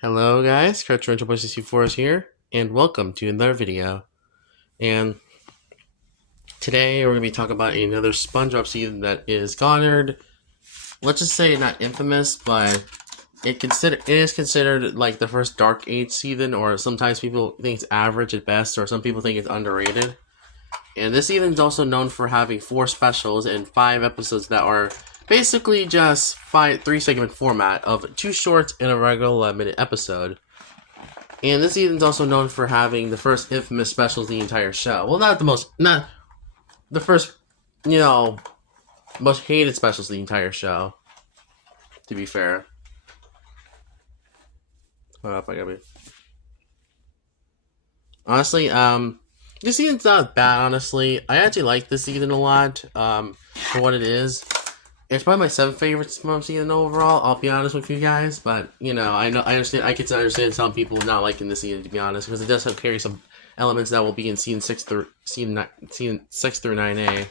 Hello guys, CartoonRentalBoy64 is here, and welcome to another video. And today we're going to be talking about another SpongeBob season that is garnered, let's just say not infamous, but it is considered like the first Dark Age season, or sometimes people think it's average at best, or some people think it's underrated. And this season is also known for having 4 specials and 5 episodes that are basically just 3-segment format of 2 shorts and a regular 11-minute episode. And this season is also known for having the first infamous specials of the entire show. Well, not the first, most hated specials of the entire show, to be fair. Hold up, I gotta be... Honestly, this season's not bad, honestly. I actually like this season a lot, for what it is. It's probably my 7th favorite SpongeBob season overall, I'll be honest with you guys, but, I can understand some people not liking this season, to be honest, because it does carry some elements that will be in season 6 through 9A,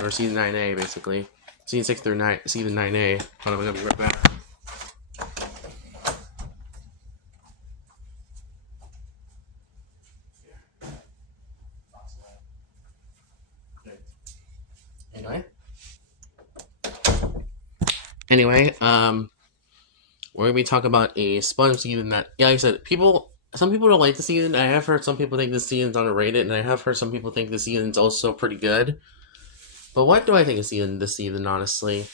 or season 9A, basically. Season 6 through season 9A. Hold on, I'm gonna be right back. Anyway, we're gonna be talking about a SpongeBob season that, like I said, some people don't like the season. I have heard some people think this season's underrated, and I have heard some people think the season's also pretty good. But what do I think of this season, honestly?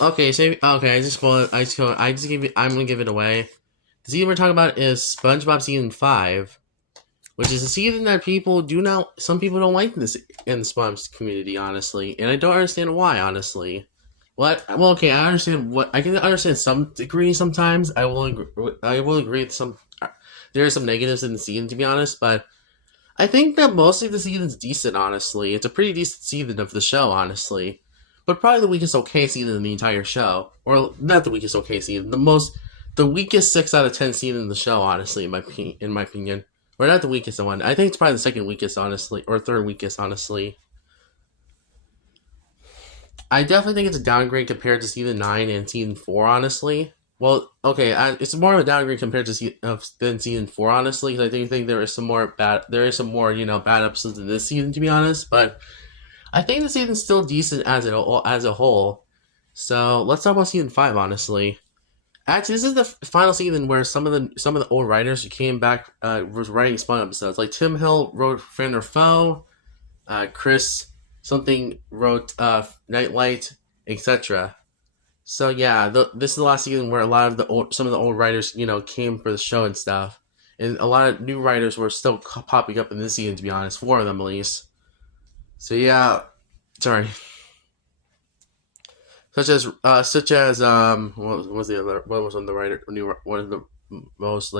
Okay, I'm gonna give it away. The season we're talking about is SpongeBob season 5, which is a season that some people don't like this in the SpongeBob community, honestly, and I don't understand why, honestly. What? Well, okay, I can understand some degree sometimes. I will agree with there are some negatives in the season, to be honest, but I think that mostly the season's decent, honestly. It's a pretty decent season of the show, honestly. But probably the weakest okay season in the entire show. Or, not the weakest okay season, the weakest 6 out of 10 season in the show, honestly, in my opinion. Or not the weakest one. I think it's probably the second weakest, honestly, or third weakest, honestly. I definitely think it's a downgrade compared to season 9 and season 4, honestly. Well, okay, it's more of a downgrade compared to than season 4, honestly, because I think there is some more bad episodes in this season, to be honest. But I think the season's still decent as a whole. So let's talk about season 5, honestly. Actually, this is the final season where some of the old writers who came back was writing SpongeBob episodes. Like Tim Hill wrote Friend or Foe, Chris something wrote Nightlight, etc. So yeah, this is the last season where some of the old writers, came for the show and stuff, and a lot of new writers were still popping up in this season. To be honest, 4 of them at least. So yeah, sorry. Such as what was the other? What was on the writer? One of the most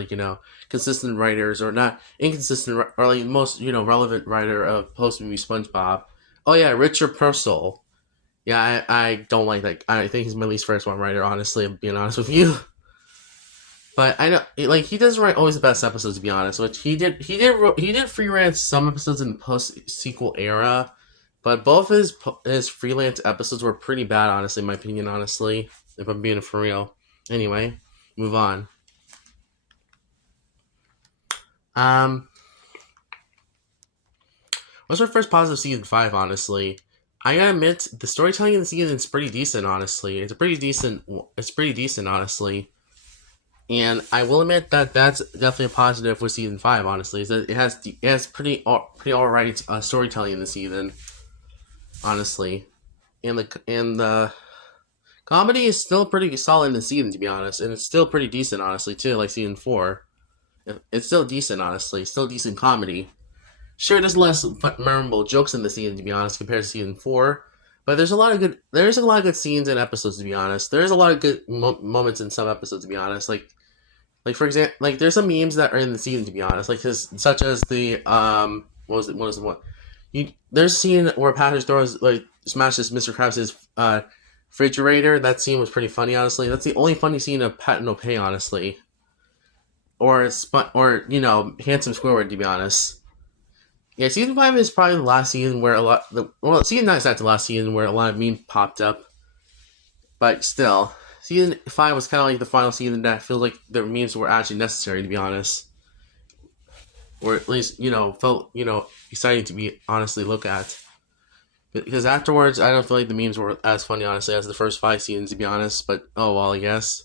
consistent writers, or not inconsistent, or like most relevant writer of post movie SpongeBob. Oh yeah, Richard Purcell. Yeah, I don't like that. I think he's my least favorite one writer, honestly, I'm being honest with you. But I know, he doesn't write always the best episodes, to be honest. Which he did freelance some episodes in the post sequel era, but both his freelance episodes were pretty bad, honestly, in my opinion. Honestly, if I'm being for real. Anyway, move on. What's our first positive season 5, honestly? I gotta admit, the storytelling in the season is pretty decent, honestly. It's pretty decent, honestly. And I will admit that that's definitely a positive with season 5, honestly. Is that it has pretty alright storytelling in the season, honestly. And the comedy is still pretty solid in the season, to be honest. And it's still pretty decent, honestly, too, like season 4. It's still decent, honestly. Still decent comedy. Sure, there's less memorable jokes in the season, to be honest, compared to season 4. But there's a lot of good scenes and episodes, to be honest. There's a lot of good moments in some episodes, to be honest. Like for example, there's some memes that are in the season, to be honest. Such as the there's a scene where Patrick smashes Mr. Krabs' refrigerator. That scene was pretty funny, honestly. That's the only funny scene of Pat and Opay, honestly. Or Handsome Squidward, to be honest. Yeah, season 5 is probably the last season where season 9 is not the last season where a lot of memes popped up. But still, season 5 was kind of like the final season that feels like the memes were actually necessary, to be honest. Or at least, felt, exciting to be honestly look at. Because afterwards, I don't feel like the memes were as funny, honestly, as the first 5 seasons, to be honest. But, oh well, I guess.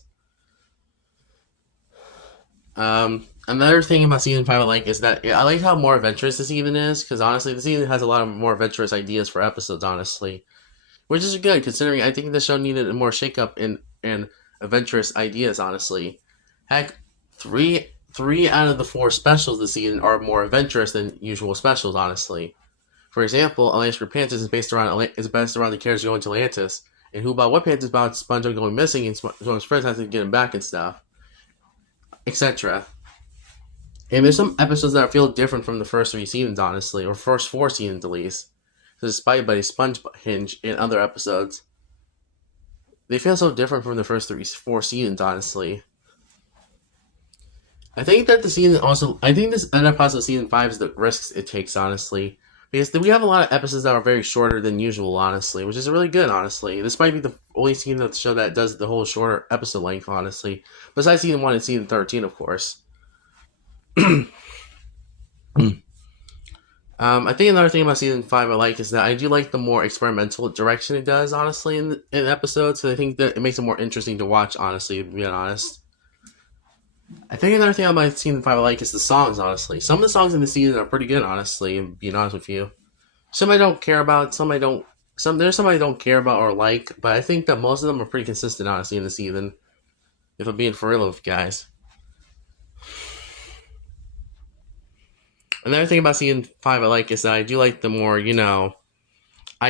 Another thing about season 5 I like is that I like how more adventurous the season is. Because, honestly, the season has a lot of more adventurous ideas for episodes, honestly. Which is good, considering I think the show needed a more shakeup in adventurous ideas, honestly. Heck, three out of the 4 specials this season are more adventurous than usual specials, honestly. For example, Atlantis Repentance is based around the characters going to Atlantis, and Who About What Pants is about SpongeBob going missing and SpongeBob's friends have to get him back and stuff, etc. And there's some episodes that feel different from the first 3 seasons, honestly, or first 4 seasons at least. Despite Buddy Sponge Hinge in other episodes, they feel so different from the first 4 seasons, honestly. I think that I think this end up possible season 5 is the risks it takes, honestly. Because we have a lot of episodes that are very shorter than usual, honestly, which is really good, honestly. This might be the only season of the show that does the whole shorter episode length, honestly. Besides season 1 and season 13, of course. I think another thing about season 5 I like is that I do like the more experimental direction it does, honestly, in episodes. So I think that it makes it more interesting to watch, honestly, to be honest. I think another thing about season 5 I like is the songs, honestly. Some of the songs in the season are pretty good, honestly, being honest with you. Some I don't care about, there's some I don't care about or like, but I think that most of them are pretty consistent, honestly, in the season. If I'm being for real with you guys. Another thing about season 5 I like is that I do like the more, I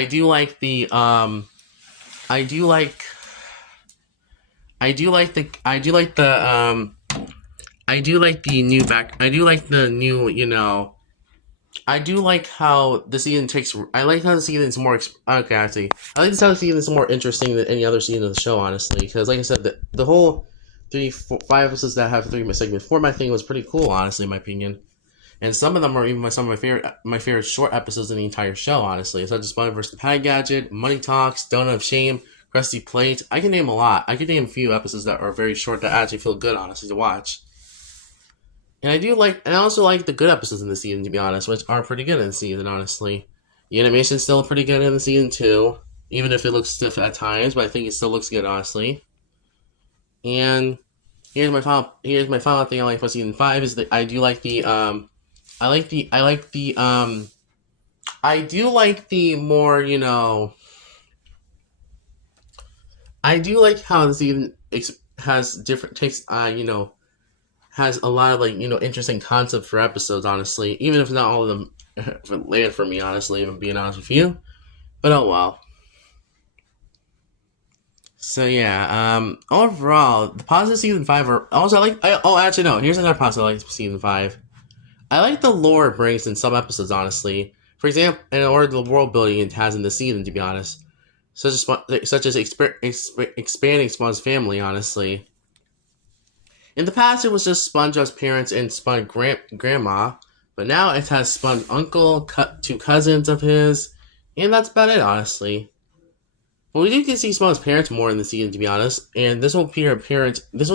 do like the I do like I do like how the season takes. I like how the season is more. Okay, actually, I like how the season is more interesting than any other season of the show, honestly. Because, like I said, the whole 5 episodes that have 3 segment format thing was pretty cool, honestly, in my opinion. And some of them are even some of my favorite short episodes in the entire show, honestly. Such as SpongeBob vs. the Pie Gadget, Money Talks, Donut of Shame, Krusty Plate. I can name a lot. I can name a few episodes that are very short that actually feel good, honestly, to watch. And I also like the good episodes in the season, to be honest, which are pretty good in the season, honestly. The animation's still pretty good in the season, too. Even if it looks stiff at times, but I think it still looks good, honestly. And here's my final thing I like for season 5 is that I do like the more, I do like how the season has different takes, has a lot of, interesting concepts for episodes, honestly. Even if not all of them land for me, honestly, if I'm being honest with you. But oh well. So yeah, overall, the positives of season 5 are also actually no, here's another positive I like season 5. I like the lore it brings in some episodes, honestly. For example, or the world building it has in the season, to be honest. Such as expanding Spawn's family, honestly. In the past, it was just SpongeBob's parents and Spawn grandma, but now it has Spawn's uncle, 2 cousins of his, and that's about it, honestly. But we do get to see Spawn's parents more in the season, to be honest, and this will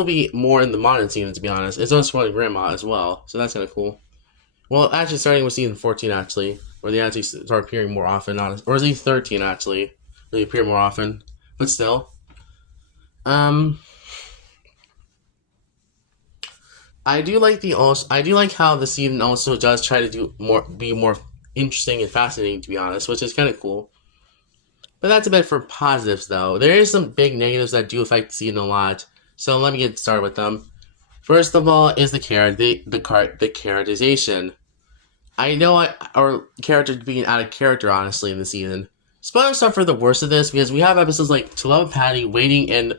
be more in the modern season, to be honest. It's on Spawn's grandma as well, so that's kind of cool. Well, actually, starting with season 14, actually, where they actually start appearing more often, or season 13, actually, they appear more often, but still. I do like how the season also does try to be more interesting and fascinating, to be honest, which is kind of cool. But that's a bit for positives, though. There is some big negatives that do affect the season a lot, so let me get started with them. First of all is the characterization. I know our characters being out of character, honestly, in the season. SpongeBob suffered the worst of this because we have episodes like To Love Patty, Waiting, and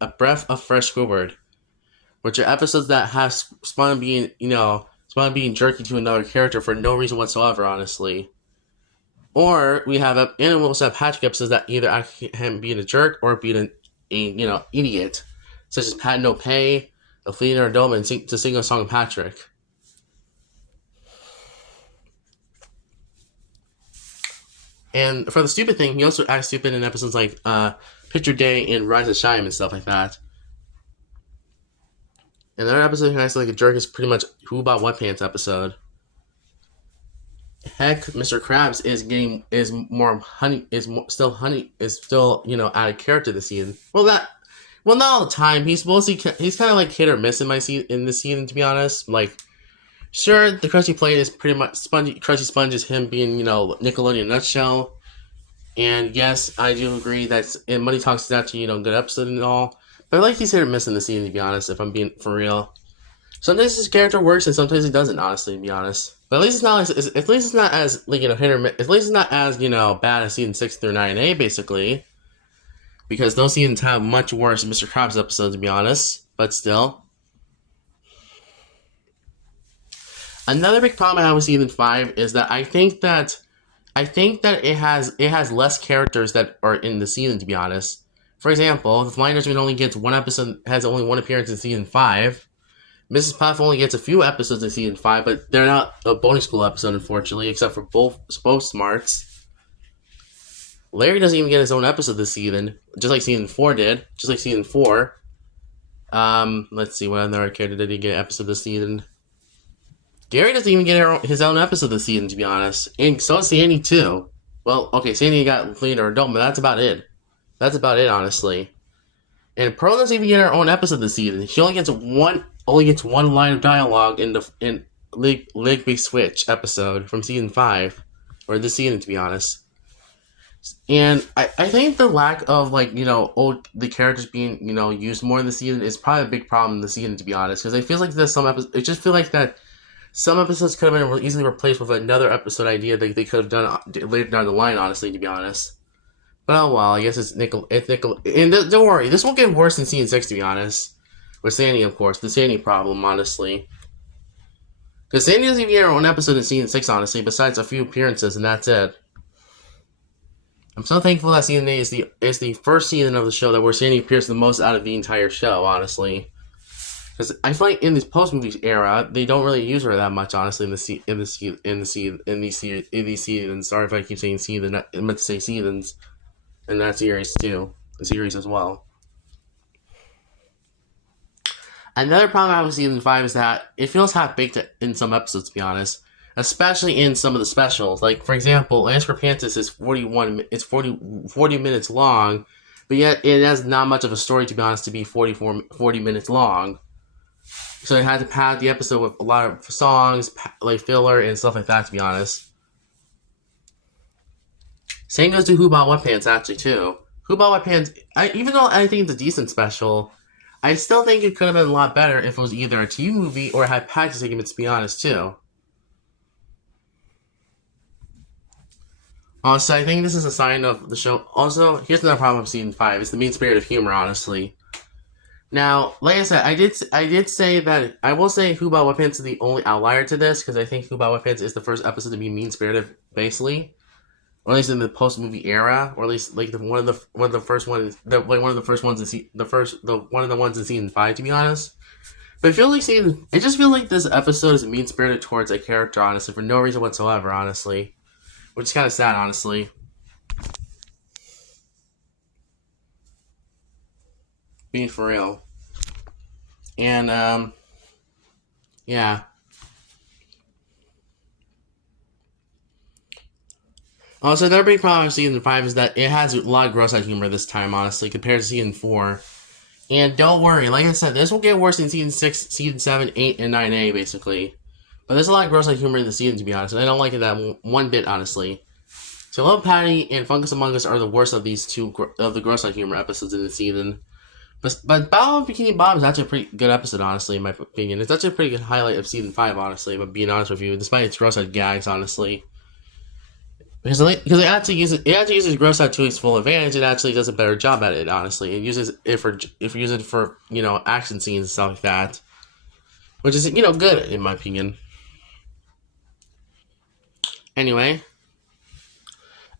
A Breath of Fresh Squidward, which are episodes that have SpongeBob being jerky to another character for no reason whatsoever, honestly. Or we also have Patrick episodes that either act him being a jerk or being an idiot, such as Pat No Pay, A Fleeting or Dome, and to sing a song of Patrick. And for the stupid thing, he also acts stupid in episodes like Picture Day and Rise and Shine and stuff like that. And another episode I like a jerk is pretty much Who Bought What Pants episode. Heck, Mr. Krabs is still out of character this season. Well, not all the time. He's kind of like hit or miss in this season, to be honest. Like, sure, the Krusty Plate is pretty much Krusty Sponge is him being Nickelodeon in a nutshell. And yes, I do agree that Money Talks is actually good episode and all. But I like he's hit or miss in the season, to be honest. If I'm being for real. Sometimes his character works and sometimes he doesn't, honestly, to be honest. But at least it's not as hit or miss. At least it's not as bad as season 6 through 9A, basically, because those seasons have much worse Mr. Krabs episodes, to be honest. But still, another big problem I have with season 5 is that I think that it has less characters that are in the season, to be honest. For example, the Flying Dutchman only gets one episode, has only one appearance in season 5. Mrs. Puff only gets a few episodes in season 5, but they're not a boarding school episode, unfortunately, except for both Smarts. Larry doesn't even get his own episode this season, just like season 4 did. Just like season 4. Let's see, what other character did he get an episode this season? Gary doesn't even get his own episode this season, to be honest. And so does Sandy, too. Well, okay, Sandy got lead or adult, but that's about it. That's about it, honestly. And Pearl doesn't even get her own episode this season. She only gets one line of dialogue in Ligbee Switch episode from season 5, or this season, to be honest. And I think the lack of the characters being used more in the season is probably a big problem in the season, to be honest, because it feels like there's some episodes. It just feels like that some episodes could have been easily replaced with another episode idea that they could have done later down the line, honestly, to be honest. But oh well, I guess it's Nickel. And don't worry, this won't get worse in season 6, to be honest. With Sandy, of course. The Sandy problem, honestly. Because Sandy doesn't even get her own episode in season 6, honestly, besides a few appearances, and that's it. I'm so thankful that season 8 is the first season of the show that where Sandy appears the most out of the entire show, honestly. Because I feel like in this post-movie era, they don't really use her that much, honestly, in these seasons. Sorry if I keep saying season. I meant to say seasons. In that series, too. The series as well. Another problem I have with season 5 is that it feels half-baked in some episodes, to be honest. Especially in some of the specials. Like, for example, Lance Pantis is 40 minutes long, but yet it has not much of a story, to be honest, to be 40 minutes long. So it had to pad the episode with a lot of songs, like filler and stuff like that, to be honest. Same goes to Who Bought What Pants, actually, too. Who Bought What Pants, even though I think it's a decent special, I still think it could have been a lot better if it was either a TV movie or it had package segments, to be honest, too. Also, I think this is a sign of the show. Also, here's another problem with season 5. It's the mean spirit of humor, honestly. Now, like I said, I did say that I will say Who Bought What Pants is the only outlier to this, because I think Who Bought What Pants is the first episode to be mean-spirited, basically. Or at least in the post-movie era, or at least like one of the first ones in season 5, to be honest. But I just feel like this episode is mean-spirited towards a character, honestly, for no reason whatsoever, honestly. Which is kind of sad, honestly. Being for real. And, yeah. Also, another big problem with season 5 is that it has a lot of gross-out humor this time, honestly, compared to season 4. And don't worry, like I said, this will get worse in season 6, season 7, 8, and 9A, basically. But there's a lot of gross-out humor in the season, to be honest, and I don't like it that one bit, honestly. So, Love Patty and Fungus Among Us are the worst of these two of the gross-out humor episodes in the season. But Battle of Bikini Bottom is actually a pretty good episode, honestly, in my opinion. It's actually a pretty good highlight of season 5, honestly, but being honest with you, despite its gross-out gags, honestly. Because it actually uses gross out to its full advantage. It actually does a better job at it. Honestly, it uses it for action scenes and stuff like that, which is good in my opinion. Anyway,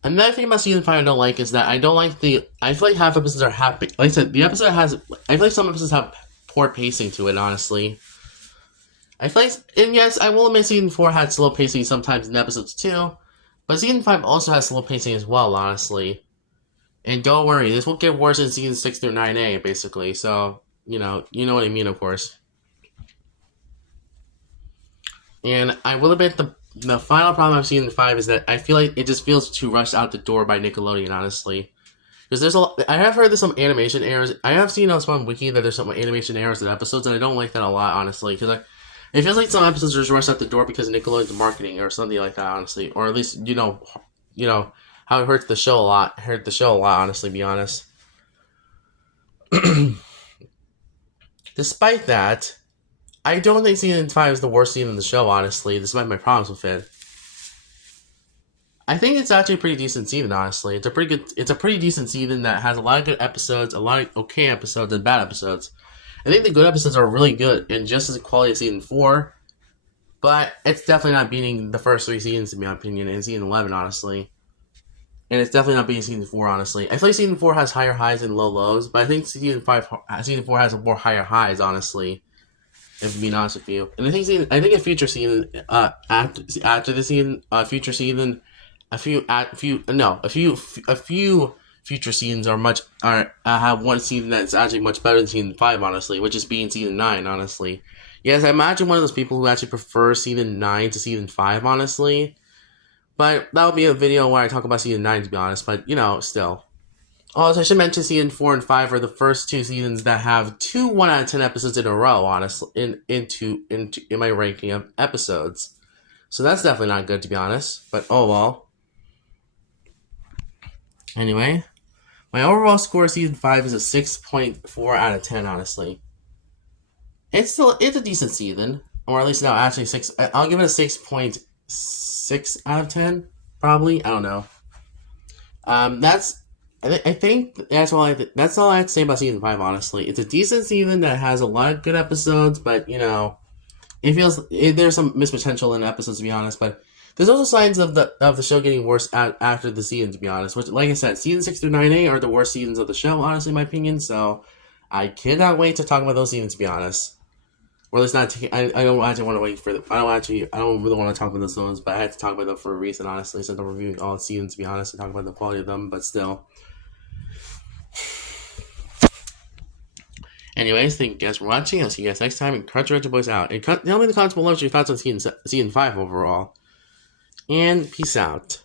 another thing about season 5 I don't like is that I feel like half episodes are happy. Like I said, I feel like some episodes have poor pacing to it. Honestly, and yes, I will admit season 4 had slow pacing sometimes in episodes too. But season 5 also has slow pacing as well, honestly. And don't worry, this will get worse in season 6 through 9A, basically. So, you know what I mean, of course. And I will admit the final problem of season 5 is that I feel like it just feels too rushed out the door by Nickelodeon, honestly. Because I have heard there's some animation errors. I have seen on Spawn Wiki that there's some animation errors in episodes, and I don't like that a lot, honestly. Because it feels like some episodes are just rushed out the door because of Nickelodeon's marketing or something like that, honestly. Or at least, how it hurts the show a lot. Hurt the show a lot, honestly, to be honest. Despite that, I don't think season 5 is the worst season of the show, honestly, despite my problems with it. I think it's actually a pretty decent season, honestly. It's a pretty decent season that has a lot of good episodes, a lot of okay episodes, and bad episodes. I think the good episodes are really good and just as quality as season 4, but it's definitely not beating the first 3 seasons, in my opinion, and season 11, honestly. And it's definitely not beating season 4, honestly. I feel like season 4 has higher highs and low lows, but I think season 4 has more higher highs, honestly. If being honest with you, and I think a future season, after the season, future season, a few future seasons have one season that's actually much better than season 5, honestly, which is being season 9, honestly. Yes, I imagine one of those people who actually prefer season 9 to season 5, honestly. But that would be a video where I talk about season 9, to be honest. But still. Also, I should mention season 4 and 5 are the first 2 seasons that have 2 1 out of 10 episodes in a row, honestly, in my ranking of episodes. So that's definitely not good, to be honest. But oh well. Anyway, my overall score of season 5 is a 6.4 out of 10, honestly. It's a decent season. Or at least, no, actually 6. I'll give it a 6.6 out of 10, probably. I don't know. I think that's all that's all I have to say about season 5. Honestly, it's a decent season that has a lot of good episodes, but there's some missed potential in episodes, to be honest. But there's also signs of the show getting worse after the season, to be honest. Which, like I said, season 6 through 9A are the worst seasons of the show, honestly, in my opinion. So I cannot wait to talk about those seasons, to be honest. Or at least not. I don't actually want to wait for. I don't really want to talk about those ones, but I had to talk about them for a reason, honestly, since I'm reviewing all the seasons, to be honest, and talk about the quality of them. But still. Anyways, thank you guys for watching. I'll see you guys next time. And Crunch Boys out. And tell me in the comments below your thoughts on season 5 overall. And peace out.